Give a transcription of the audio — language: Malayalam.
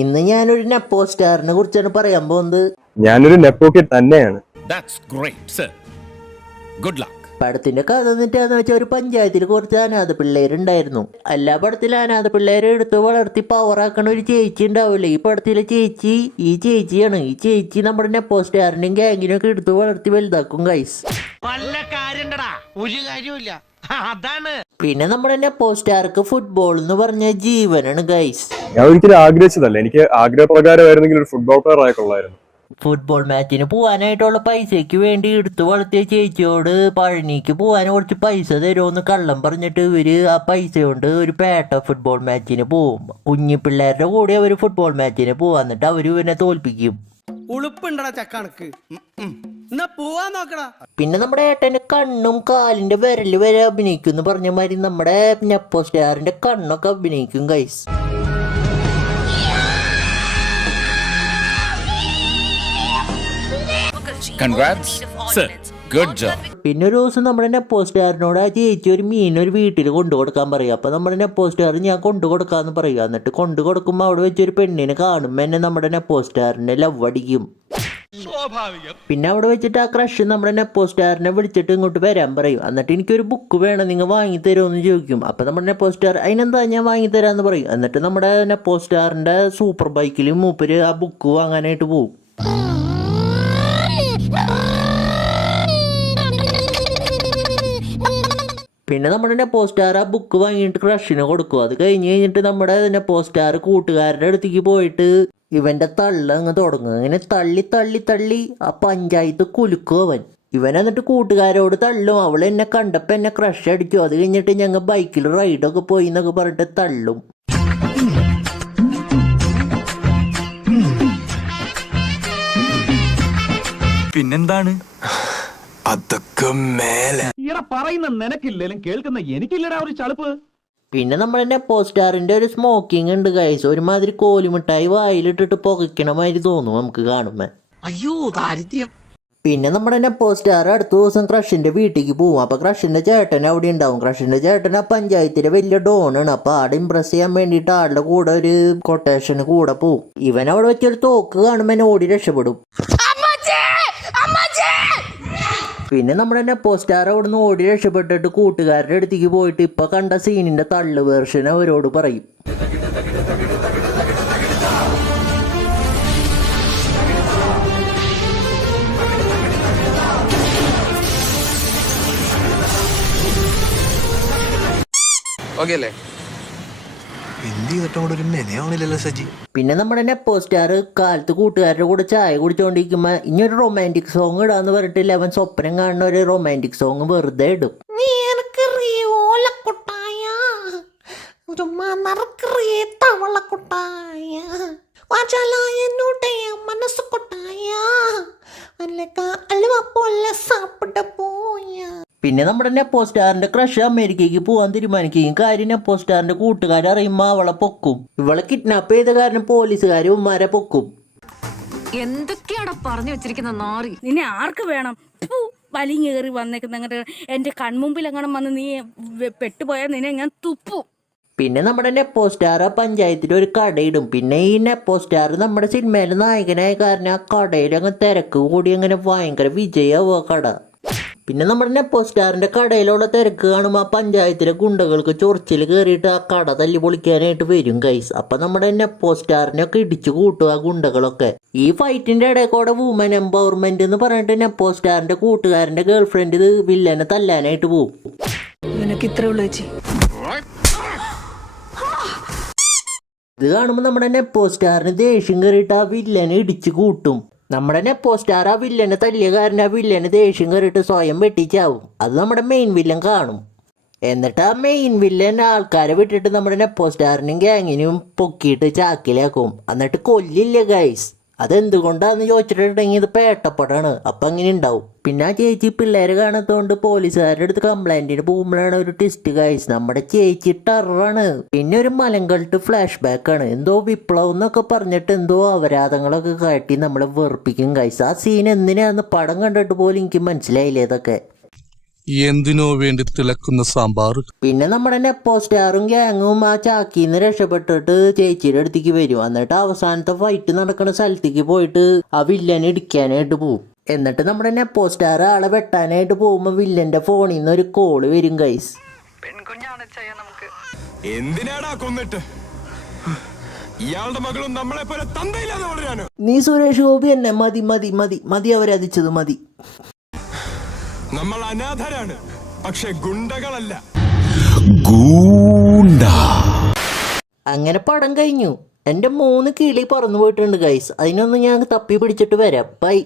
ഇന്ന് ഞാനൊരു നെപ്പോ സ്റ്റാറിനെ കുറിച്ചാണ് പറയാൻ പോകുന്നത്. ഞാനൊരു നെപ്പോ കിഡ് തന്നെയാണ്. പടത്തിന്റെ കഥ എന്നിട്ടാന്ന് വെച്ചാൽ ഒരു പഞ്ചായത്തിൽ കുറച്ച് അനാഥ പിള്ളേരുണ്ടായിരുന്നു. എല്ലാ പടത്തിലും അനാഥ പിള്ളേരെ എടുത്ത് വളർത്തി പവറാക്കണ ഒരു ചേച്ചി ഉണ്ടാവില്ലേ, ഈ പടത്തിലെ ചേച്ചി ഈ ചേച്ചിയാണ്. ഈ ചേച്ചി നമ്മുടെ നെപ്പോ സ്റ്റാറിന്റെയും ഗാങ്ങിനും ഒക്കെ എടുത്ത് വളർത്തി വലുതാക്കും ഗൈസ്. പിന്നെ നമ്മുടെ നെപ്പോ സ്റ്റാർക്ക് ഫുട്ബോൾ എന്ന് പറഞ്ഞ ജീവനാണ് ഗൈസ്. ഞാൻ ഒരിക്കലും ആഗ്രഹിച്ചതല്ല, എനിക്ക് ആഗ്രഹപ്രകാരമായിരുന്നെങ്കിൽ ഒരു ഫുട്ബോൾ പ്ലെയർ ആയിക്കൊള്ളായിരുന്നു. ഫുട്ബോൾ മാച്ചിന് പോകാനായിട്ടുള്ള പൈസയ്ക്ക് വേണ്ടി എടുത്തു വളർത്തിയ ചേച്ചിയോട് പഴനിക്ക് പോകാൻ കുറച്ച് പൈസ തരുമെന്ന് കള്ളം പറഞ്ഞിട്ട് ഇവര് ആ പൈസ കൊണ്ട് ഒരു പേട്ട ഫുട്ബോൾ മാച്ചിന് പോവും. കുഞ്ഞു പിള്ളേരുടെ കൂടെ അവര് ഫുട്ബോൾ മാച്ചിന് പോവാ, എന്നിട്ട് അവര് ഇവനെ തോൽപ്പിക്കും. പിന്നെ നമ്മുടെ ഏട്ടന് കണ്ണും കാലിന്റെ വിരല് വരെ അഭിനയിക്കും എന്ന് പറഞ്ഞ മാതിരി നമ്മുടെ നെപ്പോ സ്റ്റാറിന്റെ കണ്ണൊക്കെ അഭിനയിക്കും ഗൈസ്. പിന്നെ ഒരു ദിവസം നമ്മുടെ നെപ്പോ സ്റ്റാറിനോട് ആ ചേച്ചി ഒരു മീൻ ഒരു വീട്ടിൽ കൊണ്ടു കൊടുക്കാൻ പറയും. അപ്പൊ നമ്മുടെ നെപ്പോ സ്റ്റാർ ഞാൻ കൊണ്ടു കൊടുക്കാന്ന് പറയുക. എന്നിട്ട് കൊണ്ടു കൊടുക്കുമ്പോ അവിടെ വെച്ചൊരു പെണ്ണിനെ കാണുമ്പോ എന്നെ നമ്മുടെ നെപ്പോ സ്റ്റാറിനെ ലവ് അടിക്കും. പിന്നെ അവിടെ വെച്ചിട്ട് ആ ക്രഷ് നമ്മുടെ നെപ്പോ സ്റ്റാറിനെ വിളിച്ചിട്ട് ഇങ്ങോട്ട് വരാൻ പറയും. എന്നിട്ട് എനിക്കൊരു ബുക്ക് വേണം, നിങ്ങൾ വാങ്ങി തരുമോന്ന് ചോദിക്കും. അപ്പൊ നമ്മുടെ നെപ്പോ സ്റ്റാർ അതിനെന്താ ഞാൻ വാങ്ങി തരാന്ന് പറയും. എന്നിട്ട് നമ്മുടെ നെപ്പോ സ്റ്റാറിന്റെ സൂപ്പർ ബൈക്കിൽ മൂപ്പര് ആ ബുക്ക് വാങ്ങാനായിട്ട് പോകും. പിന്നെ നമ്മുടെ നെപ്പോ സ്റ്റാർ ആ ബുക്ക് വാങ്ങിയിട്ട് ക്രഷിന് കൊടുക്കും. അത് കഴിഞ്ഞിട്ട് നമ്മുടെ നെപ്പോ സ്റ്റാർ കൂട്ടുകാരുടെ അടുത്തേക്ക് പോയിട്ട് ഇവന്റെ തള്ള അങ്ങ് തുടങ്ങും. അങ്ങനെ തള്ളി തള്ളി തള്ളി ആ പഞ്ചായത്ത് കുലുക്കും അവൻ. ഇവൻ എന്നിട്ട് കൂട്ടുകാരോട് തള്ളും, അവൾ എന്നെ കണ്ടപ്പോ എന്നെ ക്രഷ് അടിച്ചു, അത് കഴിഞ്ഞിട്ട് ഞങ്ങൾ ബൈക്കിൽ റൈഡൊക്കെ പോയി എന്നൊക്കെ പറഞ്ഞിട്ട് തള്ളും. പിന്നെന്താണ് അതൊക്കെ മേലെ പറയുന്ന നിനക്കില്ലേലും കേൾക്കുന്ന എനിക്കില്ലടാ ഒരു ചളുപ്പ്. പിന്നെ നമ്മുടെ നെപ്പോ സ്റ്റാറിന്റെ ഒരു സ്മോക്കിംഗ് ഉണ്ട് ഗൈസ്. ഒരുമാതിരി കോലുമിഠായി വായിലിട്ടിട്ട് പുകയ്ക്കണ മാതിരി തോന്നും നമുക്ക് കാണുമ്പോ. അയ്യോ ദാരിദ്ര്യം. പിന്നെ നമ്മുടെ നെപ്പോ സ്റ്റാർ അടുത്ത ദിവസം ക്രഷിന്റെ വീട്ടിലേക്ക് പോകും. അപ്പൊ ക്രഷിന്റെ ചേട്ടൻ അവിടെ ഉണ്ടാവും. ക്രഷിന്റെ ചേട്ടൻ ആ പഞ്ചായത്തിലെ വലിയ ഡോണാണ്. അപ്പൊ ആടെ ഇംപ്രസ് ചെയ്യാൻ വേണ്ടിയിട്ട് ആളുടെ കൂടെ ഒരു കൊട്ടേഷന് കൂടെ പോകും. ഇവൻ അവിടെ വെച്ചൊരു തോക്ക് കാണുമ്പോ ഓടി രക്ഷപ്പെടും. പിന്നെ നമ്മുടെ നെപ്പോ സ്റ്റാർ അവിടെ നിന്ന് ഓടി രക്ഷപ്പെട്ടിട്ട് കൂട്ടുകാരുടെ അടുത്തേക്ക് പോയിട്ട് ഇപ്പൊ കണ്ട സീനിന്റെ തള്ളു വേർഷൻ അവരോട് പറയും. പിന്നെ നമ്മുടെ നെപ്പോ സ്റ്റാർ കാലത്ത് കൂട്ടുകാരുടെ കൂടെ ചായ കുടിച്ചോണ്ടിരിക്കുമ്പോ ഇനിയൊരു റൊമാൻറ്റിക് സോങ് ഇടാന്ന് പറഞ്ഞിട്ടില്ല, അവൻ സ്വപ്നം കാണുന്ന ഒരു റൊമാൻറ്റിക് സോങ് വെറുതെ ഇടും. പിന്നെ നമ്മുടെ നെപ്പോ സ്റ്റാറിന്റെ ക്രഷ് അമേരിക്കയ്ക്ക് പോകാൻ തീരുമാനിക്കുകയും കാര്യം നെപ്പോ സ്റ്റാറിന്റെ കൂട്ടുകാരെ അറിയുമ്പോ അവളെ പൊക്കും. ഇവളെ കിഡ്നാപ്പ് ചെയ്ത കാരണം പോലീസുകാർ ഉമ്മാരെ പൊക്കും. എന്തൊക്കെയാടാ പറഞ്ഞു വെച്ചിരിക്കുന്ന നാറി. നിന്നെ ആർക്ക് വേണം? വലിഞ്ഞേറി വന്നേക്കുന്ന അങ്ങനെ എന്റെ കൺമുമ്പിൽ അങ്ങനെ വന്ന് നീ പെട്ടുപോയാൽ നിന്നെ ഞാൻ തുപ്പു. പിന്നെ നമ്മുടെ നെപ്പോ സ്റ്റാർ ആ പഞ്ചായത്തിൽ ഒരു കടയിടും. പിന്നെ ഈ നെപ്പോ സ്റ്റാർ നമ്മുടെ സിനിമയിലെ നായകനായ കാരണം ആ കടയിൽ അങ്ങ് തിരക്ക് കൂടി അങ്ങനെ ഭയങ്കര വിജയാവും ആ കട. പിന്നെ നമ്മുടെ നെപ്പോ സ്റ്റാറിന്റെ കടയിലുള്ള തിരക്ക് കാണുമ്പോൾ ആ പഞ്ചായത്തിലെ ഗുണ്ടകൾക്ക് ചൊറിച്ചിൽ കയറിയിട്ട് ആ കട തല്ലി പൊളിക്കാനായിട്ട് വരും ഗൈസ്. അപ്പൊ നമ്മുടെ നെപ്പോ സ്റ്റാറിനെ ഒക്കെ ഇടിച്ചു കൂട്ടുക ആ ഗുണ്ടകളൊക്കെ. ഈ ഫൈറ്റിന്റെ ഇടയിൽ കൂടെ വുമൻ എംപവർമെന്റ് എന്ന് പറഞ്ഞിട്ട് നെപ്പോ സ്റ്റാറിന്റെ കൂട്ടുകാരന്റെ ഗേൾഫ്രണ്ട് ഇത് വില്ലനെ തല്ലാനായിട്ട് പോകും. ഇത് കാണുമ്പോൾ നമ്മുടെ നെപ്പോ സ്റ്റാറിന് ദേഷ്യം കയറിയിട്ട് ആ വില്ലനെ ഇടിച്ചു കൂട്ടും. നമ്മുടെ നെപ്പോ സ്റ്റാർ ആ വില്ലനെ തല്ലിയ കാരണം ആ വില്ലന് ദേഷ്യം കയറിയിട്ട് സ്വയം വെട്ടിച്ചാവും. അത് നമ്മുടെ മെയിൻ വില്ലൻ കാണും. എന്നിട്ട് ആ മെയിൻ വില്ലൻ ആൾക്കാരെ വിട്ടിട്ട് നമ്മുടെ നെപ്പോ സ്റ്റാറിനും ഗാങ്ങിനും പൊക്കിയിട്ട് ചാക്കിലാക്കും. എന്നിട്ട് കൊല്ലില്ല ഗൈസ്. അതെന്തുകൊണ്ടാന്ന് ചോദിച്ചിട്ടുണ്ടെങ്കിൽ ഇത് പേട്ടപ്പടാണ്. അപ്പം അങ്ങനെ ഉണ്ടാവും. പിന്നെ ആ ചേച്ചി പിള്ളേരെ കാണാത്തതുകൊണ്ട് പോലീസുകാരുടെ അടുത്ത് കംപ്ലൈന്റിന് പോകുമ്പോഴാണ് ഒരു ട്വിസ്റ്റ് ഗൈസ്. നമ്മുടെ ചേച്ചി ടെററാണ്. പിന്നെ ഒരു മലങ്കൾട്ട് ഫ്ലാഷ് ബാക്ക് ആണ്. എന്തോ വിപ്ലവം എന്നൊക്കെ പറഞ്ഞിട്ട് എന്തോ അപരാധങ്ങളൊക്കെ കാട്ടി നമ്മളെ വെറുപ്പിക്കും ഗൈസ്. ആ സീൻ എന്തിനാന്ന് പടം കണ്ടിട്ട് പോലും എനിക്ക് മനസ്സിലായില്ല ഇതൊക്കെ. എന്തിനോ വേണ്ടി തിളക്കുന്ന സാമ്പാർ. പിന്നെ നമ്മുടെ നെപ്പോ സ്റ്റാറും ഗ്യാങ്ങും ആ ചാക്കിന്ന് രക്ഷപ്പെട്ടിട്ട് ചേച്ചിയുടെ അടുത്തേക്ക് വരും. എന്നിട്ട് അവസാനത്തെ ഫൈറ്റ് നടക്കുന്ന സ്ഥലത്തേക്ക് പോയിട്ട് ആ വില്ലനെ ഇടിക്കാനായിട്ട് പോവും. എന്നിട്ട് നമ്മുടെ നെപ്പോ സ്റ്റാർ ആളെ വെട്ടാനായിട്ട് പോകുമ്പോൾ വില്ലന്റെ ഫോണിൽ നിന്ന് ഒരു കോള് വരും ഗൈസ്. എന്തിനാടാ കൊന്നിട്ട് ഇയാളുടെ മകളും നമ്മളെ പോലെ തന്തയില്ലാതെ വളരാനോ? നീ സുരേഷ് ഗോപി എന്നെ മതി മതി മതി മതി അവരതിച്ചത് മതി. നമ്മൾ അനാഥരാണ്, പക്ഷെ ഗുണ്ടകളല്ല. അങ്ങനെ പടം കഴിഞ്ഞു. എൻ്റെ 3 കിളി പറന്നു പോയിട്ടുണ്ട് ഗൈസ്. അതിനൊന്ന് ഞാൻ തപ്പി പിടിച്ചിട്ട് വരാം. ബൈ.